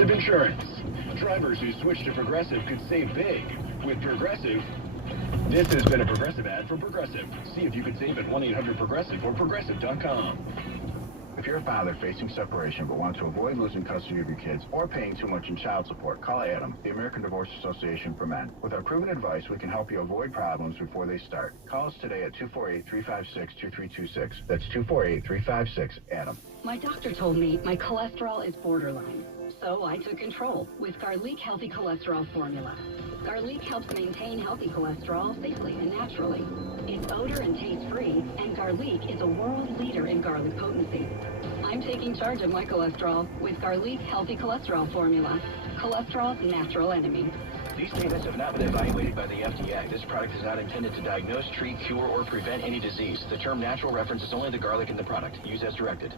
Progressive Insurance. Drivers who switch to Progressive could save big. With Progressive, this has been a Progressive ad from Progressive. See if you could save at 1-800-PROGRESSIVE or Progressive.com. If you're a father facing separation but want to avoid losing custody of your kids or paying too much in child support, call ADAM, the American Divorce Association for Men. With our proven advice, we can help you avoid problems before they start. Call us today at 248-356-2326. That's 248-356-ADAM. My doctor told me my cholesterol is borderline, so I took control with Garlic Healthy Cholesterol Formula. Garlic helps maintain healthy cholesterol safely and naturally. It's odor and taste-free, and Garlic is a world leader in garlic potency. I'm taking charge of my cholesterol with Garlic Healthy Cholesterol Formula, cholesterol's natural enemy. These statements have not been evaluated by the FDA. This product is not intended to diagnose, treat, cure, or prevent any disease. The term natural references only the garlic in the product. Use as directed.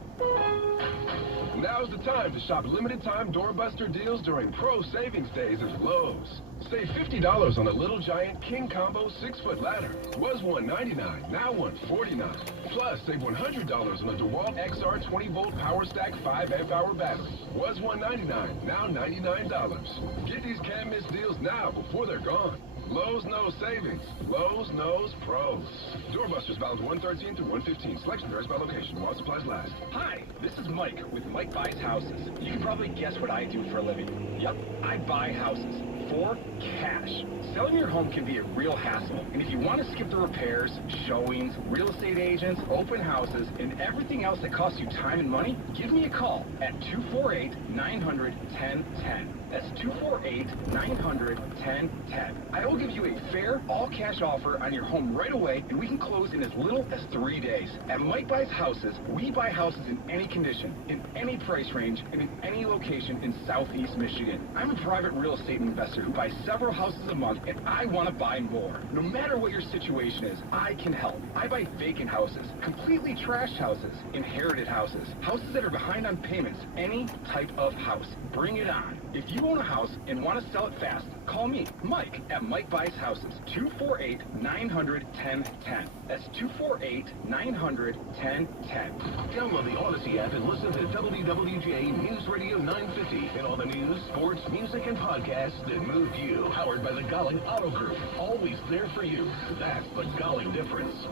Now's the time to shop limited-time doorbuster deals during Pro Savings Days at Lowe's. Save $50 on a Little Giant King Combo 6-foot ladder. Was $199, now $149. Plus, save $100 on a DeWalt XR 20-volt Power Stack 5 amp-hour battery. Was $199, now $99. Get these can't-miss deals now before they're gone. Lowe's knows savings. Lowe's knows pros. Doorbusters valid 113 through 115. Selection varies by location while supplies last. Hi, this is Mike with Mike Buys Houses. You can probably guess what I do for a living. Yep, I buy houses for cash. Selling your home can be a real hassle, and if you want to skip the repairs, showings, real estate agents, open houses, and everything else that costs you time and money, give me a call at 248-900-1010. That's 248-900-1010. I will give you a fair, all-cash offer on your home right away, and we can close in as little as 3 days. At Mike Buys Houses, we buy houses in any condition, in any price range, and in any location in Southeast Michigan. I'm a private real estate investor who buys several houses a month, and I want to buy more. No matter what your situation is, I can help. I buy vacant houses, completely trashed houses, inherited houses, houses that are behind on payments, any type of house. Bring it on. If you own a house and want to sell it fast, call me, Mike, at Mike Buys Houses, 248-900-1010. That's 248-900-1010. Download the Odyssey app and listen to WWJ News Radio 950 and all the news, sports, music, and podcasts that moved you. Powered by the Golling Auto Group. Always there for you. That's the Golling difference.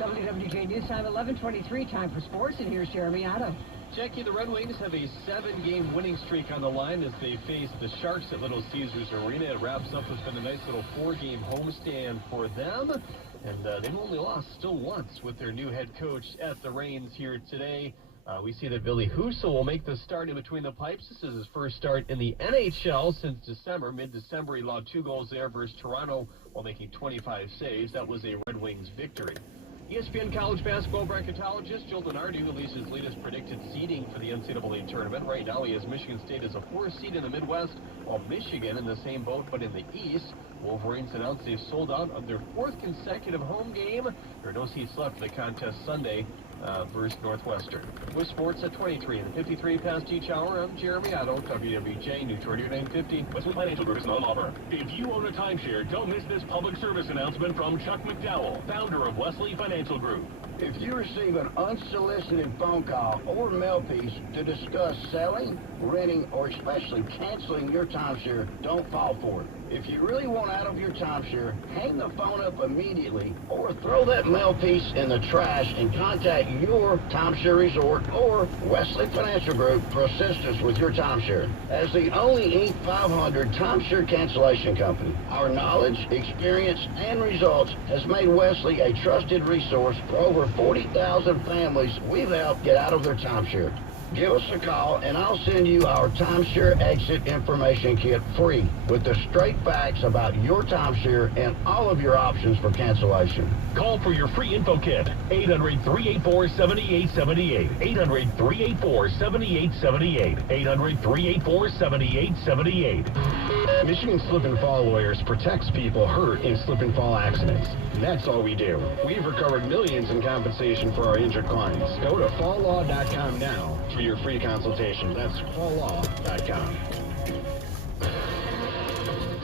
WWJ News Time, 11:23, time for sports, and here's Jeremy Otto. Jackie, the Red Wings have a 7-game winning streak on the line as they face the Sharks at Little Caesars Arena. It wraps up what's been a nice little 4-game homestand for them. And they've only lost still once with their new head coach at the reins here today. We see that Billy Huso will make the start in between the pipes. This is his first start in the NHL since December. Mid-December, he logged 2 goals there versus Toronto while making 25 saves. That was a Red Wings victory. ESPN college basketball bracketologist Joe Lunardi released his latest predicted seeding for the NCAA tournament. Right now, he has Michigan State as a 4th seed in the Midwest, while Michigan in the same boat but in the East. Wolverines announced they've sold out of their 4th consecutive home game. There are no seats left for the contest Sunday versus Northwestern. With sports at 23 and 53 past each hour, I'm Jeremy Otto, WWJ News Radio 950. Wesley Financial Group is not law firm. If you own a timeshare, don't miss this public service announcement from Chuck McDowell, founder of Wesley Financial Group. If you receive an unsolicited phone call or mail piece to discuss selling, renting, or especially canceling your timeshare, don't fall for it. If you really want out of your timeshare, hang the phone up immediately or throw that mail piece in the trash and contact your timeshare resort or Wesley Financial Group for assistance with your timeshare. As the only Inc. 500 timeshare cancellation company, our knowledge, experience, and results has made Wesley a trusted resource for over 40,000 families we've helped get out of their timeshare. Give us a call and I'll send you our timeshare exit information kit free with the straight facts about your timeshare and all of your options for cancellation. Call for your free info kit. 800-384-7878. 800-384-7878. 800-384-7878. Michigan Slip and Fall Lawyers protects people hurt in slip and fall accidents. That's all we do. We've recovered millions in compensation for our injured clients. Go to falllaw.com now for your free consultation. That's falllaw.com.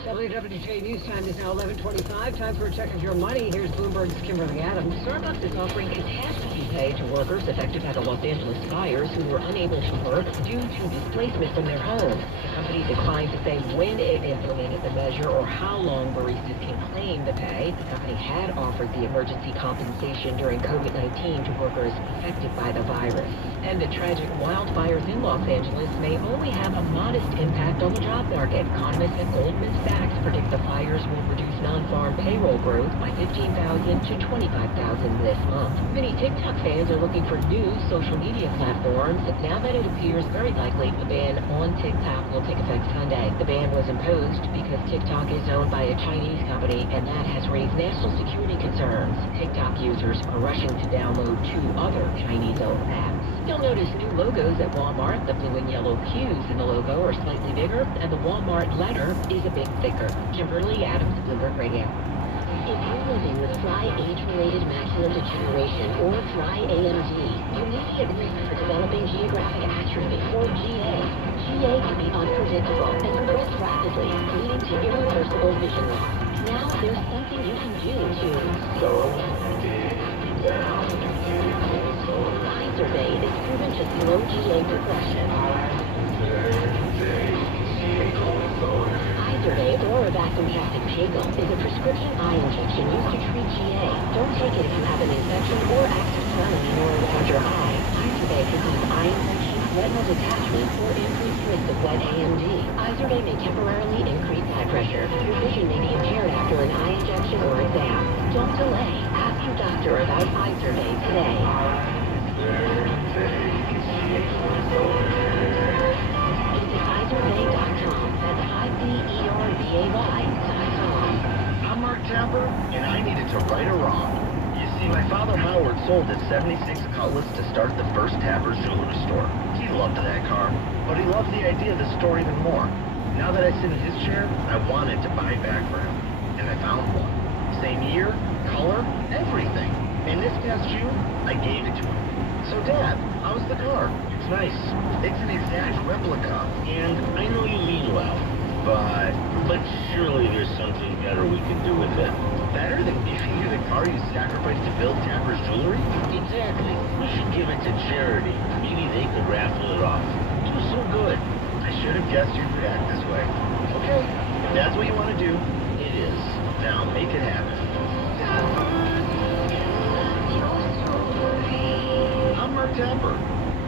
WWJ News Time is now 11:25. Time for a check of your money. Here's Bloomberg's Kimberly Adams. Starbucks is offering catastrophe pay to workers affected by the Los Angeles fires who were unable to work due to displacement from their homes. The company declined to say when it implemented the measure or how long baristas can claim the pay. The company had offered the emergency compensation during COVID-19 to workers affected by the virus. And the tragic wildfires in Los Angeles may only have a modest impact on the job market. Economists at Goldman Sachs predict the fires will reduce non-farm payroll growth by 15,000 to 25,000 this month. Many TikTok fans are looking for new social media platforms now that it appears very likely a ban on TikTok will take effect Sunday. The ban was imposed because TikTok is owned by a Chinese company, and that has raised national security concerns. TikTok users are rushing to download 2 other Chinese-owned apps. You'll notice new logos at Walmart. The blue and yellow Q's in the logo are slightly bigger, and the Walmart letter is a bit thicker. Kimberly Adams, Bloomberg Radio. If you're living with dry age-related macular degeneration or dry AMD, you may be at risk for developing geographic atrophy or GA. GA can be unpredictable and progress rapidly, leading to irreversible vision loss. Now there's something you can do to slow down. Izervay is proven to slow GA progression. Izervay or a vacuum-casted Pagel is a prescription eye injection used to treat GA. Don't take it if you have an infection or active swelling in or around your eye. Izervay can cause eye infection, retinal detachment, or increased risk of wet AMD. Izervay may temporarily increase eye pressure. Your vision may be impaired after an eye injection or exam. Don't delay. Ask your doctor about Izervay today. Visit Izervay.com. That's IZERVAY.com. I'm Mark Tapper, and I needed to right a wrong. You see, my father Howard sold his 76 Cutlass to start the first Tapper's jewelry store. He loved that car, but he loved the idea of the store even more. Now that I sit in his chair, I wanted to buy back for him, and I found one. Same year, color, everything. And this past June, I gave it to him. So, Dad, how's the car? It's nice. It's an exact replica, and I know you mean well, but surely there's something better we can do with it. Better than giving you the car you sacrificed to build Tapper's jewelry? Exactly. We should give it to charity. Maybe they could raffle it off. Do so good. I should have guessed you'd react this way. Okay, if that's what you want to do, it is. Now, make it happen. I'm Mark Tapper.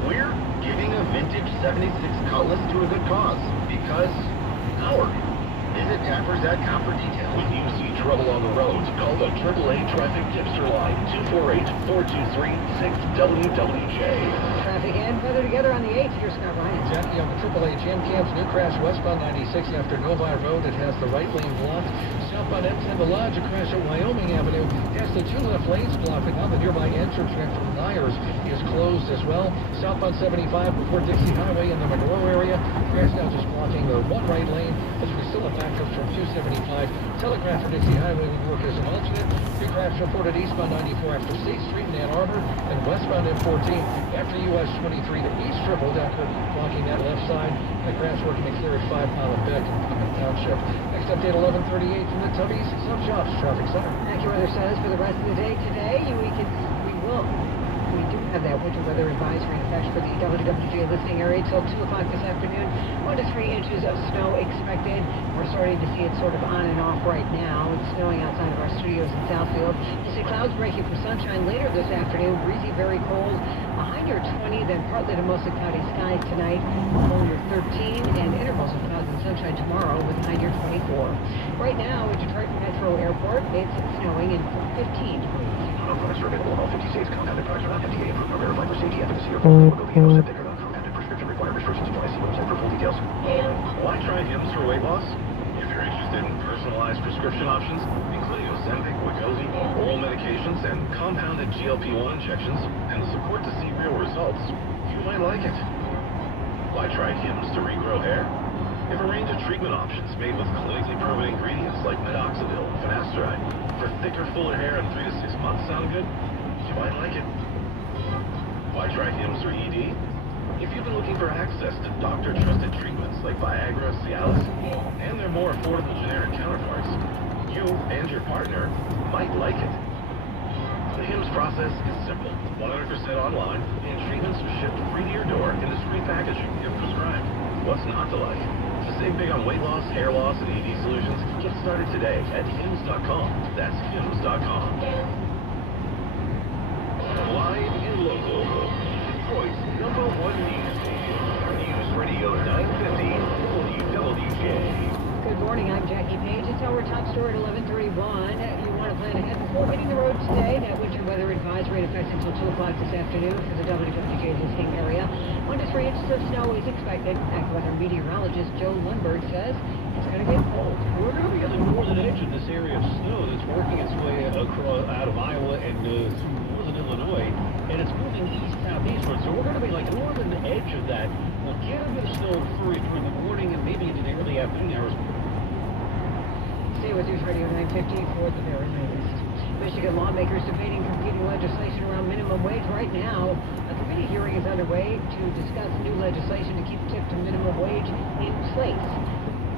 We're giving a vintage 76 Cutlass to a good cause. Because Howard. Visit Tappers.com for details. When you see trouble on the roads, call the AAA Traffic Tipster Line, 248-423-6WWJ. Traffic and weather together on the 8th. Here's Scott Ryan. Jackie on the AAA Jam Camps, new crash westbound 96 after Novi Road. It has the right lane blocked. Southbound M10 the Lodge, a crash at Wyoming Avenue. Has the 2 left lanes blocked, and now the nearby entrance ramp from Myers is closed as well. Southbound 75 before Dixie Highway in the Monroe area. Crash now just blocking the 1 right lane as we still have backups from 275. Telegraph for Dixie Highway will work as an alternate. 3 crashes reported eastbound 94 after State Street in Ann Arbor, and westbound M14 after US 23 to East Triple Decker, blocking that left side. The crash working to clear at 5 Mile and Beck in Plymouth Township. Next update 11:38 from the Tubby's Sub Shops Traffic Center. AccuWeather says for the rest of the day today, we do have that winter weather advisory in effect for the WWJ listening area till 2 o'clock this afternoon. 1 to 3 inches of snow expected. We're starting to see it sort of on and off right now. It's snowing outside of our studios in Southfield. You see clouds breaking for sunshine later this afternoon. Breezy, very cold. A high near 20, then partly to mostly cloudy skies tonight. Low near 13, and intervals of clouds and sunshine tomorrow with a high near 24. Right now at Detroit Metro Airport, it's snowing in 15 degrees. Products are available in all 50 states. Compounded products are not FDA approved or verified for safety, efficacy, or quality. No said thicker than compounded prescription required. Restrictions apply. See website for full details. Why try Hims for weight loss? If you're interested in personalized prescription options, including Ozempic, Wegovy, oral medications, and compounded GLP-1 injections, and the support to see real results, you might like it. Why try Hims to regrow hair? They have a range of treatment options made with clinically proven ingredients like minoxidil and finasteride. For thicker, fuller hair in 3 to 6 months sound good? You might like it. Why try Hims for ED? If you've been looking for access to doctor-trusted treatments like Viagra, Cialis, and their more affordable generic counterparts, you and your partner might like it. The HIMSS process is simple, 100% online, and treatments are shipped free to your door in discreet packaging if prescribed. What's not to like? To save big on weight loss, hair loss, and ED solutions, get started today at HIMSS.com. That's HIMSS.com. Live and local, Detroit's #1 news station, News Radio 950, WWJ. Good morning, I'm Jackie Page. It's our top story at 11:31. You want to plan ahead before hitting the road today. That winter weather advisory in effect until 2 o'clock this afternoon for the WWJ listening area. 1 to 3 inches of snow is expected. AccuWeather meteorologist Joe Lundberg says it's going to get cold. We're going to be on the northern edge of this area of snow that's working its way across out of Iowa and through northern Illinois, and it's moving east-southeastward. So we're going to be like northern edge of that. We'll get a bit of snow and flurry during the morning and maybe into the early afternoon hours. Stay with News Radio 950 for the very latest. Michigan lawmakers debating competing legislation around minimum wage right now. A committee hearing is underway to discuss new legislation to keep tipped minimum wage in place.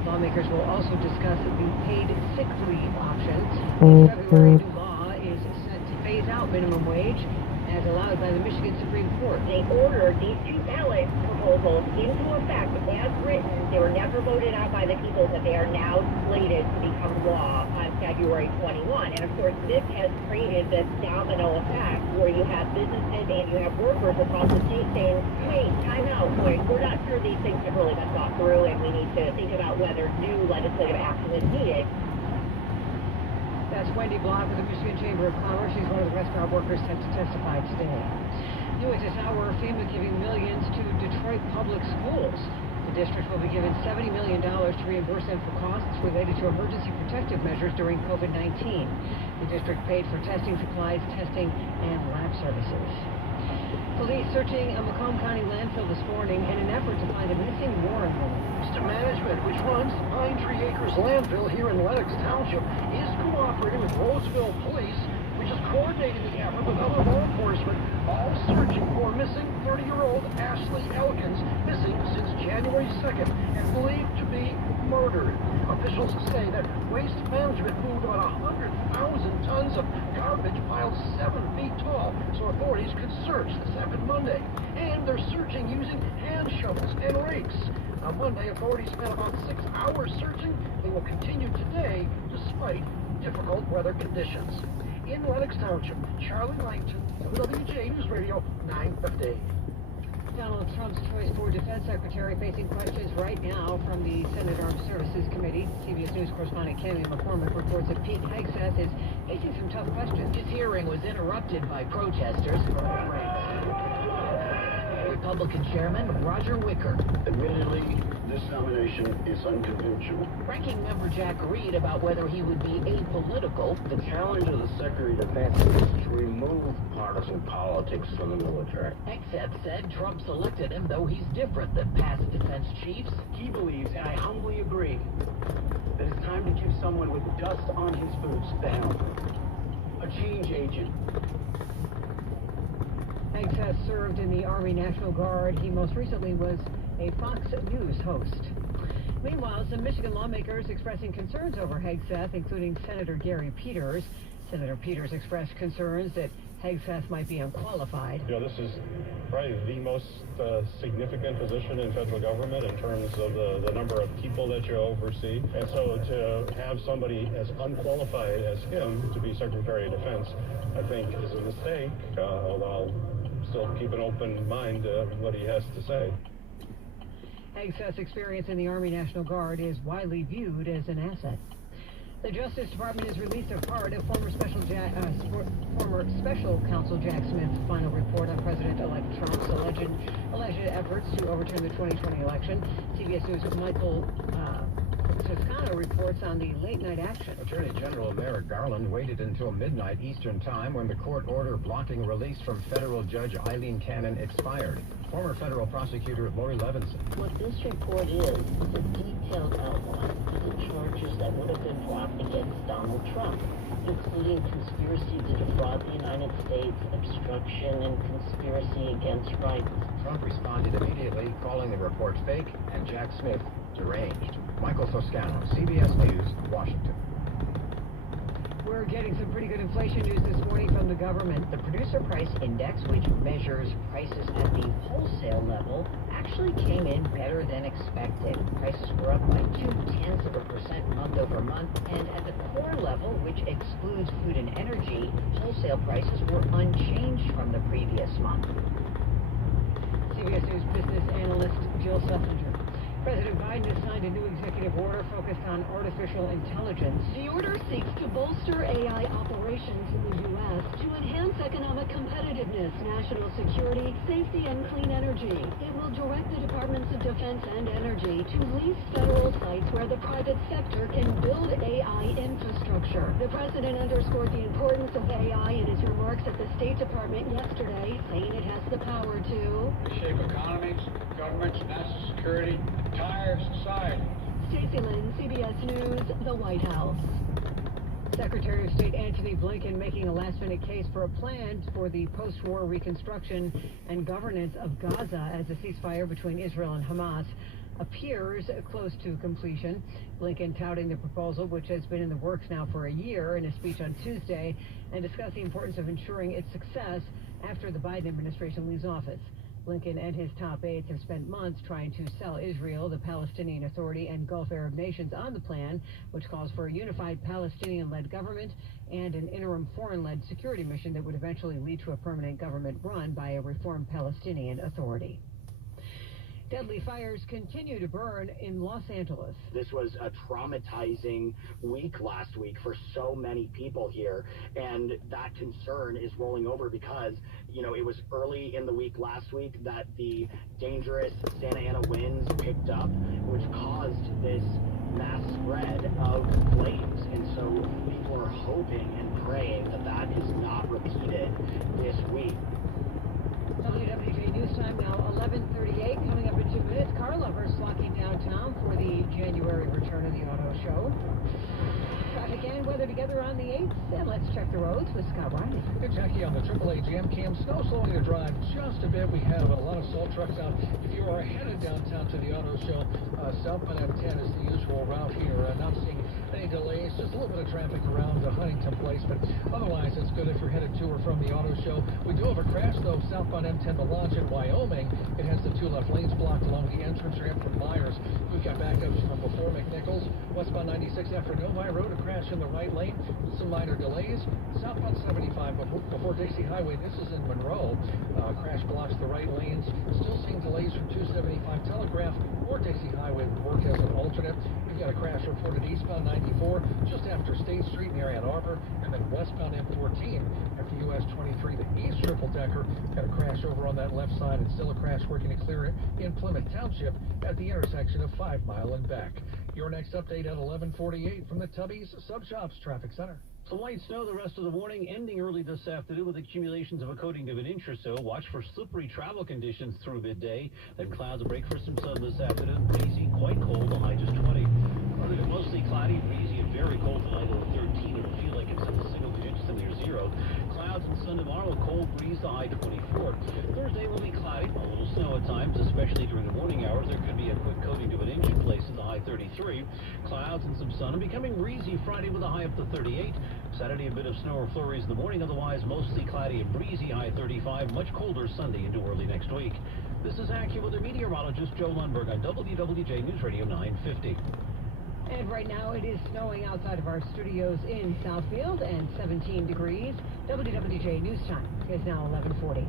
Lawmakers will also discuss the paid sick leave option. In February, new law is set to phase out minimum wage as allowed by the Michigan Supreme Court. They ordered these two ballot proposals into effect as written. They were never voted out by the people, but they are now slated to become law on February 21. And of course, this has created this domino effect where you have businesses and you have workers across the state saying, wait, time out, we're not sure these things have really been thought through and we need to think about whether new legislative action is needed. That's Wendy Block of the Michigan Chamber of Commerce. She's one of the restaurant workers sent to testify today. New at this hour, FEMA giving millions to Detroit public schools. The district will be given $70 million to reimburse them for costs related to emergency protective measures during COVID-19. The district paid for testing supplies, testing, and lab services. Police searching a Macomb County landfill this morning in an effort to find a missing Warren woman. Mr. Management, which runs Pine Tree Acres landfill here in Lennox Township, is cooperating with Roseville Police, which is coordinating the effort with other law enforcement, all searching for missing 30-year-old Ashley Elkins, missing since January 2nd and believed to be murdered. Officials say that Waste Management moved about 100,000 tons of garbage piled 7 feet tall, so authorities could search. This happened Monday. And they're searching using hand shovels and rakes. On Monday, authorities spent about 6 hours searching. They will continue today despite difficult weather conditions. In Lennox Township, Charlie Langton, WWJ News Radio 950. Donald Trump's choice for defense secretary facing questions right now from the Senate Armed Services Committee. CBS News correspondent Cammy McCormick reports that Pete Hegseth is facing some tough questions. His hearing was interrupted by protesters. Republican Chairman Roger Wicker. Admittedly, this nomination is unconventional. Ranking member Jack Reed about whether he would be apolitical. The challenge of the Secretary of Defense is to remove partisan politics from the military. Hegseth said Trump selected him, though he's different than past defense chiefs. He believes, and I humbly agree, that it's time to give someone with dust on his boots the helm. A change agent. Hegseth served in the Army National Guard. He most recently was a Fox News host. Meanwhile, some Michigan lawmakers expressing concerns over Hegseth, including Senator Gary Peters. Senator Peters expressed concerns that Hegseth might be unqualified. You know, this is probably the most significant position in federal government in terms of the number of people that you oversee. And so to have somebody as unqualified as him to be Secretary of Defense, I think is a mistake, although I'll still keep an open mind to what he has to say. Hegseth's experience in the Army National Guard is widely viewed as an asset. The Justice Department has released a part of former Special Counsel Jack Smith's final report on President-elect Trump's alleged efforts to overturn the 2020 election. CBS News' Michael Toscano reports on the late-night action. Attorney General Merrick Garland waited until midnight Eastern Time when the court order blocking release from federal judge Eileen Cannon expired. Former federal prosecutor Lori Levinson. What this report is a detailed outline of the charges that would have been brought against Donald Trump, including conspiracy to defraud the United States, obstruction, and conspiracy against rights. Trump responded immediately, calling the report fake and Jack Smith deranged. Michael Toscano, CBS News, Washington. We're getting some pretty good inflation news this morning from the government. The Producer Price Index, which measures prices at the wholesale level, actually came in better than expected. Prices were up by 0.2% month over month, and at the core level, which excludes food and energy, wholesale prices were unchanged from the previous month. CBS News business analyst Jill Schlesinger. President Biden has signed a new executive order focused on artificial intelligence. The order seeks to bolster AI operations in the U.S. to enhance economic competitiveness, national security, safety, and clean energy. It will direct the Departments of Defense and Energy to lease federal sites where the private sector can build AI infrastructure. The president underscored the importance of AI in his remarks at the State Department yesterday, saying it has the power to shape economies, governments, national security, entire society. Stacey Lynn, CBS News, the White House. Secretary of State Antony Blinken making a last-minute case for a plan for the post-war reconstruction and governance of Gaza as the ceasefire between Israel and Hamas appears close to completion. Blinken touting the proposal, which has been in the works now for a year, in a speech on Tuesday, and discussed the importance of ensuring its success after the Biden administration leaves office. Blinken and his top aides have spent months trying to sell Israel, the Palestinian Authority, and Gulf Arab nations on the plan, which calls for a unified Palestinian-led government and an interim foreign-led security mission that would eventually lead to a permanent government run by a reformed Palestinian Authority. Deadly fires continue to burn in Los Angeles. This was a traumatizing week last week for so many people here, and that concern is rolling over because, you know, it was early in the week last week that the dangerous Santa Ana winds picked up, which caused this mass spread of flames. And so people are hoping and praying that that is not repeated this week. WWJ News Time now 11:38. Coming up in 2 minutes, car lovers flocking downtown for the January return of the auto show. Traffic and weather together on the 8th, and let's check the roads with Scott Riley. Hey, Jackie, on the AAA Jam Cam, snow slowing the drive just a bit. We have a lot of salt trucks out. If you are headed downtown to the auto show, southbound M10 is the usual route here. Not seeing any delays, just a little bit of traffic around Huntington Place, but otherwise it's good if you're headed to or from the auto show. We do have a crash, though, southbound M10 Melange in Wyoming. It has the 2 left lanes blocked along the entrance ramp from Myers. We've got backups from before McNichols. Westbound 96 after Novi Road, a crash in the right lane. Some minor delays. Southbound 75 before Dixie Highway. This is in Monroe. Crash blocks the right lanes. Still seeing delays from 275 Telegraph or Dixie Highway would work as an alternate. We've got a crash reported eastbound 94 just after State Street near Ann Arbor, and then westbound M14 after US 23. The east triple decker got a crash over on that left side, and still a crash working to clear it in Plymouth Township at the intersection of 5 Mile and back. Your next update at 11:48 from the Tubby's Sub Shops Traffic Center. Some light snow the rest of the morning, ending early this afternoon with accumulations of a coating of an inch or so. Watch for slippery travel conditions through midday. Then clouds will break for some sun this afternoon. Breezy, quite cold, the high just 20. Other than mostly cloudy, breezy, and very cold tonight over 13. It'll feel like it's in the single digits to near zero. Clouds and sun tomorrow, a cold breeze, the high 24. Thursday will be cloudy, a little snow at times, especially during the morning hours. There could be a quick coating of an inch in places, the high 33. Clouds and some sun, and becoming breezy Friday with a high up to 38. Saturday, a bit of snow or flurries in the morning, otherwise mostly cloudy and breezy, high 35. Much colder Sunday into early next week. This is AccuWeather meteorologist Joe Lundberg on WWJ News Radio 950. And right now it is snowing outside of our studios in Southfield and 17 degrees. WWJ News Time is now 11:40.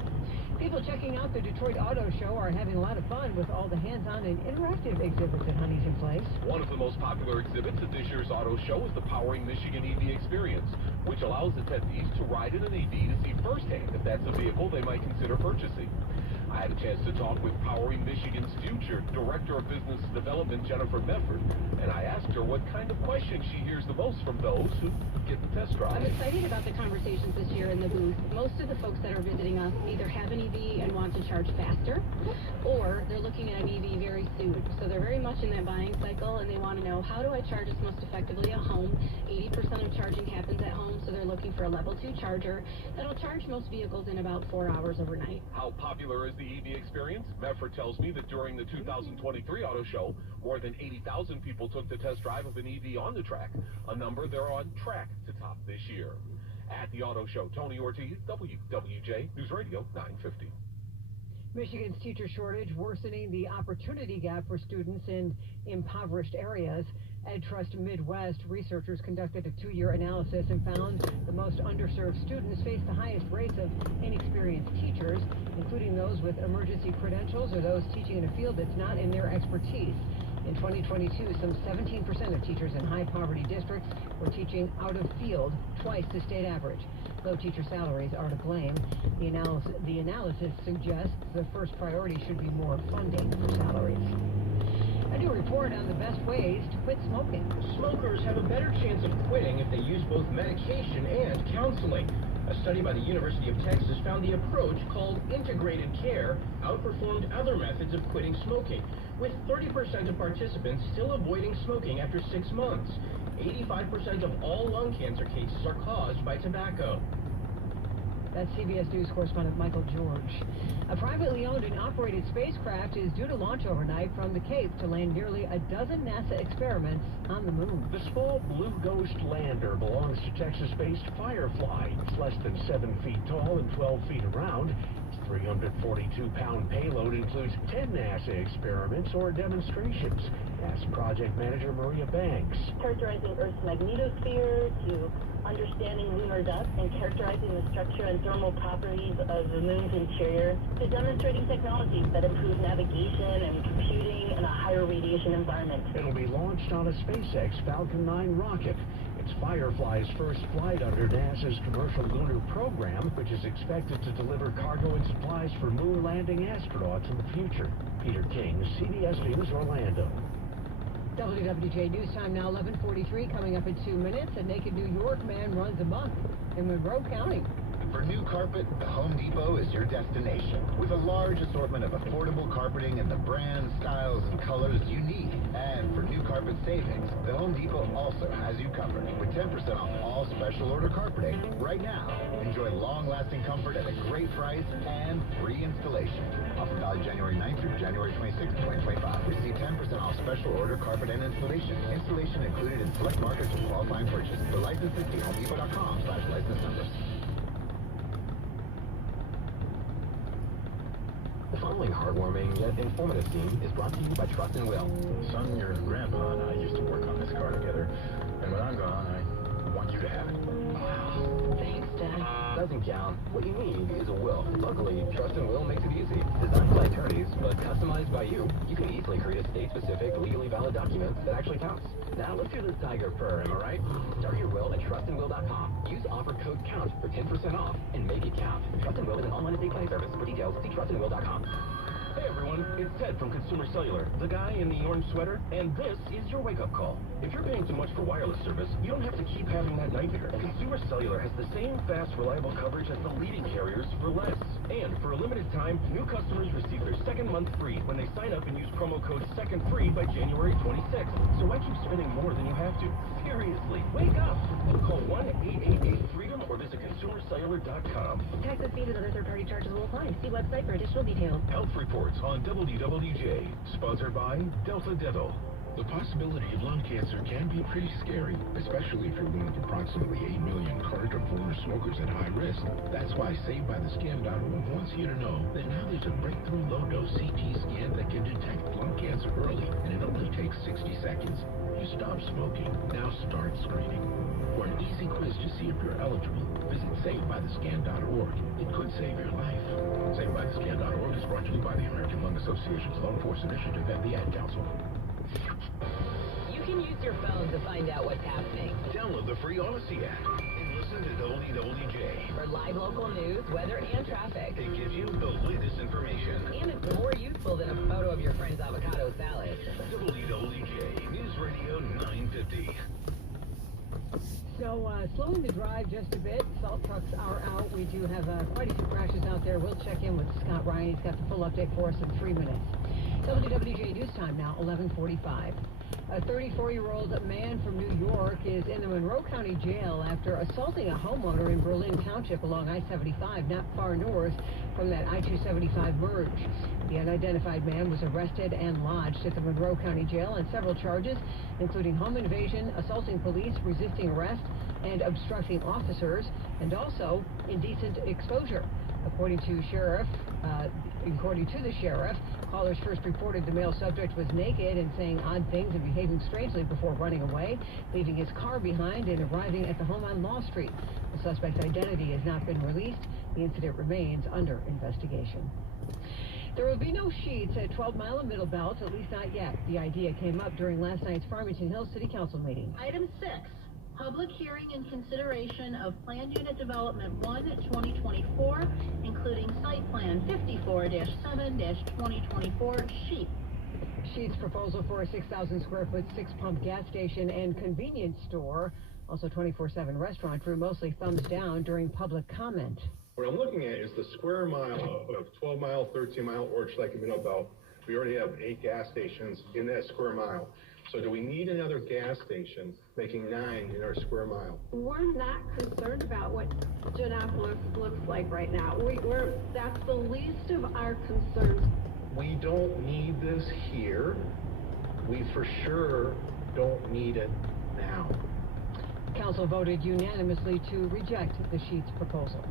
People checking out the Detroit Auto Show are having a lot of fun with all the hands-on and interactive exhibits at Huntington Place. One of the most popular exhibits at this year's auto show is the Powering Michigan EV Experience, which allows attendees to ride in an EV to see firsthand if that's a vehicle they might consider purchasing. I had a chance to talk with Powering Michigan's future Director of Business Development, Jennifer Medford, and I asked her what kind of questions she hears the most from those who get the test drive. I'm excited about the conversations this year in the booth. Most of the folks that are visiting us either have an EV and want to charge faster, or they're looking at an EV very soon. So they're very much in that buying cycle, and they want to know, how do I charge this most effectively at home? 80% of charging happens at home, so they're looking for a level 2 charger that'll charge most vehicles in about 4 hours overnight. How popular is the EV experience? Medford tells me that during the 2023 auto show, more than 80,000 people took the test drive of an EV on the track, a number they're on track to top this year. At the auto show, Tony Ortiz, WWJ News Radio 950. Michigan's teacher shortage worsening the opportunity gap for students in impoverished areas. EdTrust Midwest researchers conducted a 2-year analysis and found the most underserved students face the highest rates of inexperienced teachers, including those with emergency credentials or those teaching in a field that's not in their expertise. In 2022, some 17% of teachers in high-poverty districts were teaching out of field, twice the state average. Low teacher salaries are to blame. The analysis suggests the first priority should be more funding for salaries. A new report on the best ways to quit smoking. Smokers have a better chance of quitting if they use both medication and counseling. A study by the University of Texas found the approach, called integrated care, outperformed other methods of quitting smoking, with 30% of participants still avoiding smoking after 6 months. 85% of all lung cancer cases are caused by tobacco. That's CBS News correspondent Michael George. A privately owned and operated spacecraft is due to launch overnight from the Cape to land nearly a dozen NASA experiments on the moon. The small Blue Ghost lander belongs to Texas-based Firefly. It's less than 7 feet tall and 12 feet around. Its 342-pound payload includes 10 NASA experiments or demonstrations. NASA project manager Maria Banks. Characterizing Earth's magnetosphere, to understanding lunar dust and characterizing the structure and thermal properties of the moon's interior, to demonstrating technologies that improve navigation and computing in a higher radiation environment. It'll be launched on a SpaceX Falcon 9 rocket. It's Firefly's first flight under NASA's commercial lunar program, which is expected to deliver cargo and supplies for moon landing astronauts in the future. Peter King, CBS News, Orlando. WWJ News Time now 11:43. Coming up in 2 minutes, a naked New York man runs amok in Monroe County. For new carpet, the Home Depot is your destination. With a large assortment of affordable carpeting in the brands, styles, and colors you need. And for new carpet savings, the Home Depot also has you covered. With 10% off all special order carpeting right now. Enjoy long-lasting comfort at a great price and free installation. Offer valid January 9th through January 26th, 2025. Receive 10% off special order carpet and installation. Installation included in select markets with qualifying purchase. For licenses, see HomeDepot.com/license numbers. The following heartwarming yet informative scene is brought to you by Trust and Will. Son, your grandpa and I used to work on this car together. And when I'm gone, I want you to have it. Wow. Thanks, Dad. Doesn't count. What you need is a will. Luckily, Trust and Will makes it easy. Designed by attorneys, but customized by you. You can easily create a state-specific, legally valid document that actually counts. Now let's hear this tiger purr, am I right? Start your will at trustandwill.com. Use offer code COUNT for 10% off and make it count. Trust and Will is an online estate planning service. For details, see trustandwill.com. Hey everyone, it's Ted from Consumer Cellular, the guy in the orange sweater, and this is your wake-up call. If you're paying too much for wireless service, you don't have to keep having that nightmare. Consumer Cellular has the same fast, reliable coverage as the leading carriers for less. And for a limited time, new customers receive their second month free when they sign up and use promo code SECONDFREE by January 26th. So why keep spending more than you have to? Seriously, wake up! Call 1-888-FREEDOM or visit consumercellular.com. Taxes, fees, and other third-party charges will apply. See website for additional details. Health reports on WWJ, sponsored by Delta Dental. The possibility of lung cancer can be pretty scary, especially if you're one of approximately 8 million current or former smokers at high risk. That's why SaveByTheScan.org wants you to know that now there's a breakthrough low-dose CT scan that can detect lung cancer early, and it only takes 60 seconds. You stop smoking, now start screening. For an easy quiz to see if you're eligible, visit SaveByTheScan.org. It could save your life. SaveByTheScan.org is brought to you by the American Lung Association's Lung Force Initiative and the Ad Council. You can use your phone to find out what's happening. Download the free Odyssey app and listen to WWJ. For live local news, weather, and traffic. It gives you the latest information. And it's more useful than a photo of your friend's avocado salad. WWJ News Radio 950. So, slowing the drive just a bit. Salt trucks are out. We do have quite a few crashes out there. We'll check in with Scott Ryan. He's got the full update for us in 3 minutes. WWJ News Time now, 11:45. A 34-year-old man from New York is in the Monroe County Jail after assaulting a homeowner in Berlin Township along I-75, not far north from that I-275 merge. The unidentified man was arrested and lodged at the Monroe County Jail on several charges, including home invasion, assaulting police, resisting arrest, and obstructing officers, and also indecent exposure. According to the sheriff, callers first reported the male subject was naked and saying odd things and behaving strangely before running away, leaving his car behind and arriving at the home on Law Street. The suspect's identity has not been released. The incident remains under investigation. There will be no sheets at 12 Mile and Middle Belt, at least not yet. The idea came up during last night's Farmington Hills City Council meeting. Item 6. Public hearing and consideration of Plan Unit Development 1 2024, including Site Plan 54-7-2024 sheet. Sheets proposal for a 6,000 square foot 6-pump gas station and convenience store. Also 24/7 restaurant drew mostly thumbs down during public comment. What I'm looking at is the square mile of 12 Mile, 13 Mile, Orchard Lake and Middle Belt. We already have 8 gas stations in that square mile. So do we need another gas station making 9 in our square mile? We're not concerned about what Giannopolis looks like right now. That's the least of our concerns. We don't need this here. We for sure don't need it now. Council voted unanimously to reject the Sheets proposal.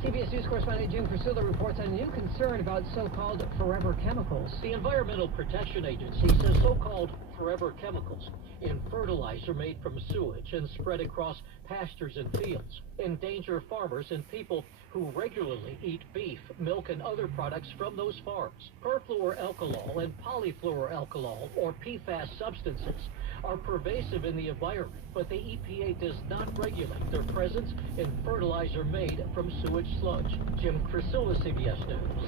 CBS News correspondent Jim Crisula reports on a new concern about so-called forever chemicals. The Environmental Protection Agency says so-called forever chemicals in fertilizer made from sewage and spread across pastures and fields endanger farmers and people who regularly eat beef, milk, and other products from those farms. Perfluoralkyl and polyfluoralkyl, or PFAS substances, are pervasive in the environment, but the EPA does not regulate their presence in fertilizer made from sewage sludge. Jim Crisula, CBS News.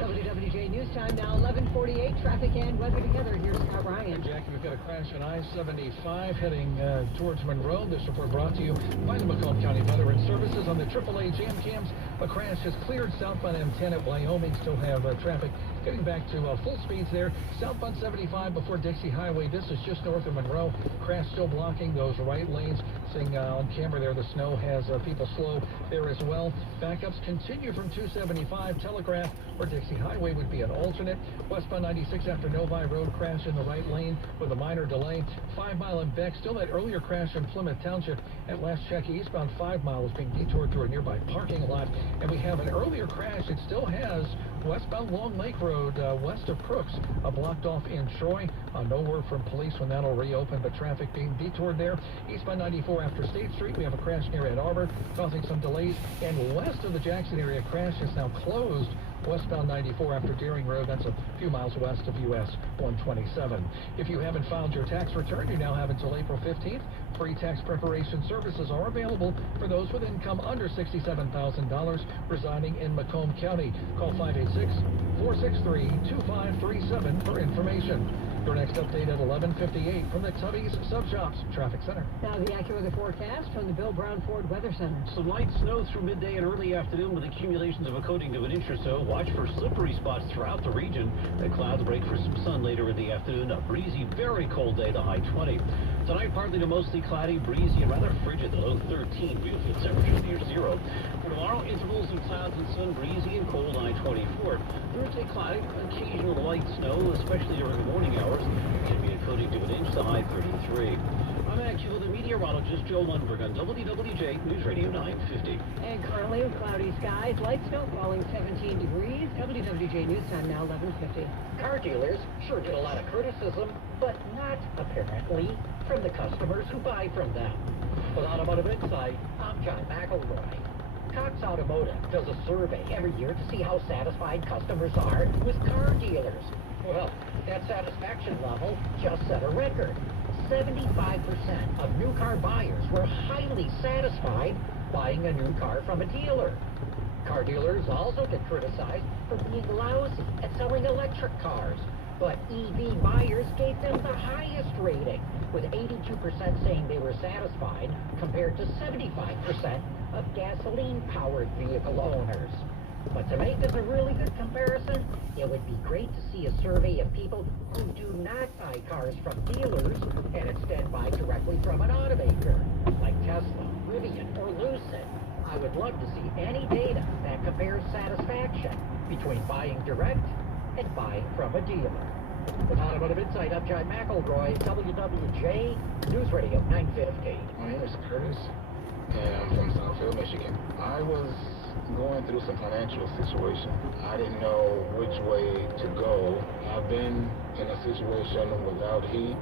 WWJ News Time now, 11:48. Traffic and weather together. Here's Scott Ryan. Jackie, we've got a crash on I-75 heading towards Monroe. This report brought to you by the Macomb County Weather and Services on the AAA jam cams. A crash has cleared southbound M10 at Wyoming. Still have traffic getting back to full speeds there. Southbound 75 before Dixie Highway. This is just north of Monroe. Crash still blocking those right lanes. Seeing on camera there, the snow has people slow there as well. Backups continue from 275 Telegraph, where Dixie Highway would be an alternate. Westbound 96 after Novi Road crash in the right lane with a minor delay. 5 Mile and Beck, still that earlier crash in Plymouth Township. At last check, eastbound 5 Mile is being detoured through a nearby parking lot. And we have an earlier crash. It still has westbound Long Lake Road west of Crooks, blocked off in Troy. No word from police when that'll reopen, but traffic being detoured there. Eastbound 94 after State Street, we have a crash near Ann Arbor, causing some delays. And west of the Jackson area, crash is now closed. Westbound 94 after Deering Road, that's a few miles west of US 127. If you haven't filed your tax return, you now have until April 15th. Free tax preparation services are available for those with income under $67,000 residing in Macomb County. Call 586-463-2537 for information. Your next update at 11:58 from the Tubby's Sub Shops Traffic Center. Now the AccuWeather forecast from the Bill Brown Ford Weather Center. Some light snow through midday and early afternoon with accumulations of a coating to an inch or so. Watch for slippery spots throughout the region. The clouds break for some sun later in the afternoon. A breezy, very cold day, the high 20. Tonight, partly to mostly cloudy, breezy, and rather frigid, the low 13. Beautiful temperature near 0. For tomorrow, intervals of clouds and sun, breezy and cold, high 24. Thursday, cloudy, occasional light snow, especially during the morning hours. Can be a coating to an inch, the high 33. I'm AccuWeather meteorologist Joe Lundberg on WWJ News Radio 950. And currently with cloudy skies, light snow falling 17 degrees. WWJ News Time now 11:50. Car dealers sure get a lot of criticism, but not apparently from the customers who buy from them. With Automotive Insight, I'm John McElroy. Cox Automotive does a survey every year to see how satisfied customers are with car dealers. Well, that satisfaction level just set a record. 75% of new car buyers were highly satisfied buying a new car from a dealer. Car dealers also get criticized for being lousy at selling electric cars, but EV buyers gave them the highest rating, with 82% saying they were satisfied compared to 75% of gasoline-powered vehicle owners. But to make this a really good comparison, it would be great to see a survey of people who do not buy cars from dealers and instead buy directly from an automaker, like Tesla, Rivian, or Lucid. I would love to see any data that compares satisfaction between buying direct and buying from a dealer. With Automotive Insight, I'm John McElroy, WWJ News Radio 950. My name is Curtis, and I'm from Southfield, Michigan. I was going through some financial situation. I didn't know which way to go. I've been in a situation without heat.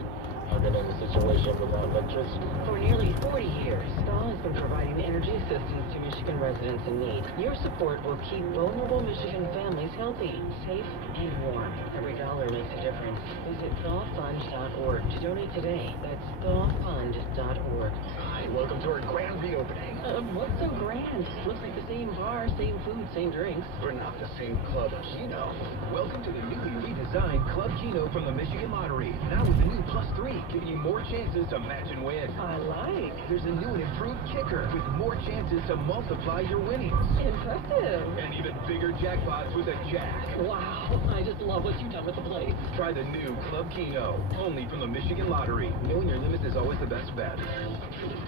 I've been in a situation without electricity. For nearly 40 years, Stahl has been providing energy assistance to Michigan residents in need. Your support will keep vulnerable Michigan families healthy, safe, and warm. Every dollar makes a difference. Visit StahlFund.org to donate today. That's StahlFund.org. Hi, welcome to our grand reopening. What's so grand? Looks like the same bar, same food, same drinks. We're not the same Club Kino. Welcome to the newly redesigned Club Kino from the Michigan Lottery. Now with the new +3, giving you more chances to match and win. I like. There's a new and improved kicker with more chances to multiply your winnings. Impressive. And even bigger jackpots with a jack. Wow, I just love what you've done with the place. Try the new Club Kino, only from the Michigan Lottery. Knowing your limits is always the best bet.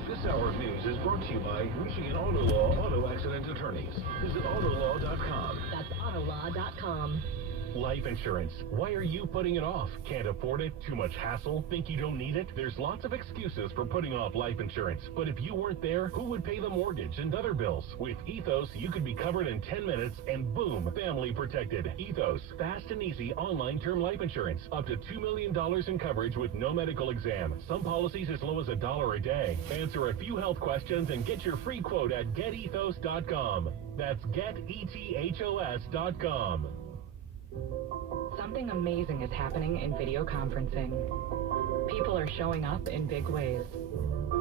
This hour of news is brought to you by Michigan Auto Law Auto Accident Attorneys. Visit autolaw.com. That's autolaw.com. Life insurance. Why are you putting it off? Can't afford it? Too much hassle? Think you don't need it? There's lots of excuses for putting off life insurance. But if you weren't there, who would pay the mortgage and other bills? With Ethos, you could be covered in 10 minutes and boom, family protected. Ethos, fast and easy online term life insurance. Up to $2 million in coverage with no medical exam. Some policies as low as $1 a day. Answer a few health questions and get your free quote at getethos.com. That's getethos.com. Something amazing is happening in video conferencing. People are showing up in big ways.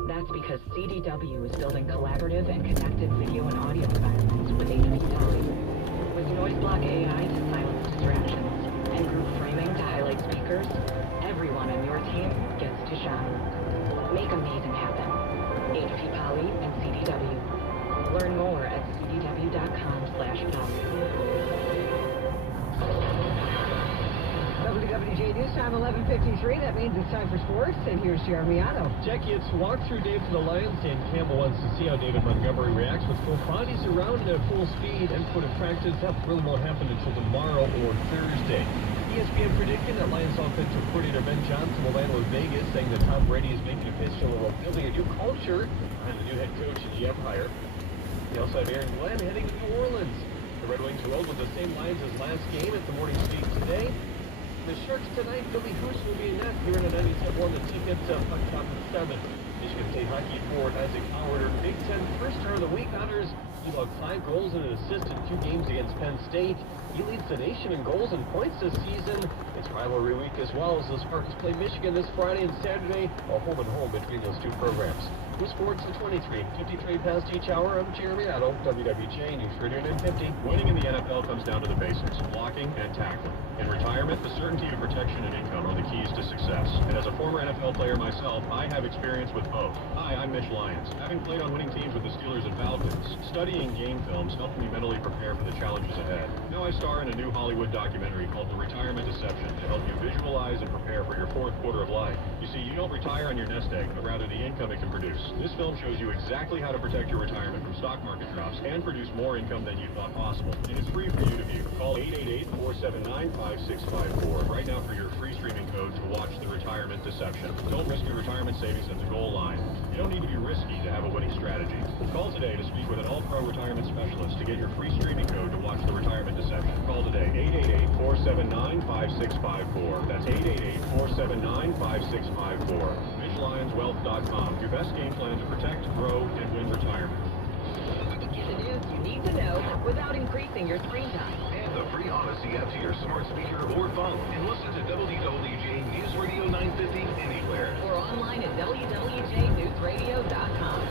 That's because CDW is building collaborative and connected video and audio environments with HP Poly. With noise block AI to silence distractions and group framing to highlight speakers, everyone on your team gets to shine. Make amazing happen. HP Poly and CDW. Learn more at cdw.com/poly. WWJ News Time 11:53. That means it's time for sports, and here's Jeremy Otto. Jackie, it's walkthrough day for the Lions, and Campbell wants to see how David Montgomery reacts with full bodies around at full speed and put in practice. That really won't happen until tomorrow or Thursday. ESPN predicting that Lions offensive coordinator Ben Johnson will land with Vegas, saying that Tom Brady is making official of building a new culture and the new head coach in the Empire. We also have Aaron Glenn heading to New Orleans. The Red Wings rolled with the same lines as last game at the morning speed today. The Sharks tonight, Billy Hoos will be in net here in a 97 the ticket Puck Top at 7. Michigan State hockey forward Isaac Howard earned Big Ten First Star of the Week honors. He logged 5 goals and an assist in 2 games against Penn State. He leads the nation in goals and points this season. It's rivalry week as well as the Spartans play Michigan this Friday and Saturday, while home and home between those two programs. With sports at 53 past each hour, I'm Jeremy Otto, WWJ News Radio 950. Winning in the NFL comes down to the basics, blocking and tackling. In retirement, the certainty of protection and income are the keys to success. And as a former NFL player myself, I have experience with both. Hi, I'm Mitch Lyons. Having played on winning teams with the Steelers and Falcons, studying game films helped me mentally prepare for the challenges ahead. Now I star in a new Hollywood documentary called The Retirement Deception to help you visualize and prepare for your 4th quarter of life. You see, you don't retire on your nest egg, but rather the income it can produce. This film shows you exactly how to protect your retirement from stock market drops and produce more income than you thought possible. And it's free for you to view. Call 888-479-5654 right now for your free streaming code to watch The Retirement Deception. Don't risk your retirement savings at the goal line. You don't need to be risky to have a winning strategy. Call today to speak with an all-pro retirement specialist to get your free streaming code to watch The Retirement Deception. Call today, 888-479-5654. That's 888-479-5654. MitchLyonsWealth.com. Your best game plan to protect, grow, and win retirement. Get the news you need to know without increasing your screen time. Add the free Odyssey app to your smart speaker or phone and listen to WWJ News Radio 950 anywhere. Or online at WWJNewsRadio.com.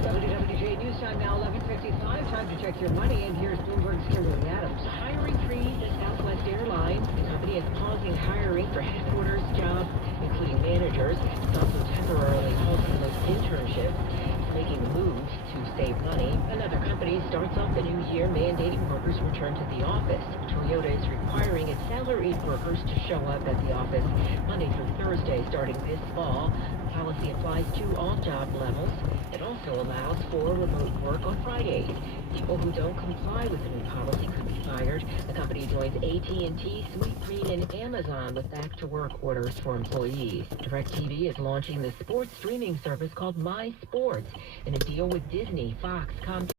WWJ News Time now 11:55. Time to check your money, and here's Bloomberg's Kimberly Adams. Hiring freeze at Southwest Airlines. The company is pausing hiring for headquarters jobs, including managers. It's also temporarily halting those internships. making moves to save money. Another company starts off the new year mandating workers return to the office. Toyota is requiring its salaried workers to show up at the office Monday through Thursday starting this fall. The policy applies to all job levels. It also allows for remote work on Fridays. People who don't comply with the new policy could be fired. The company joins AT&T, Sweetgreen, and Amazon with back-to-work orders for employees. DirecTV is launching the sports streaming service called My Sports in a deal with Disney, Fox, Comcast.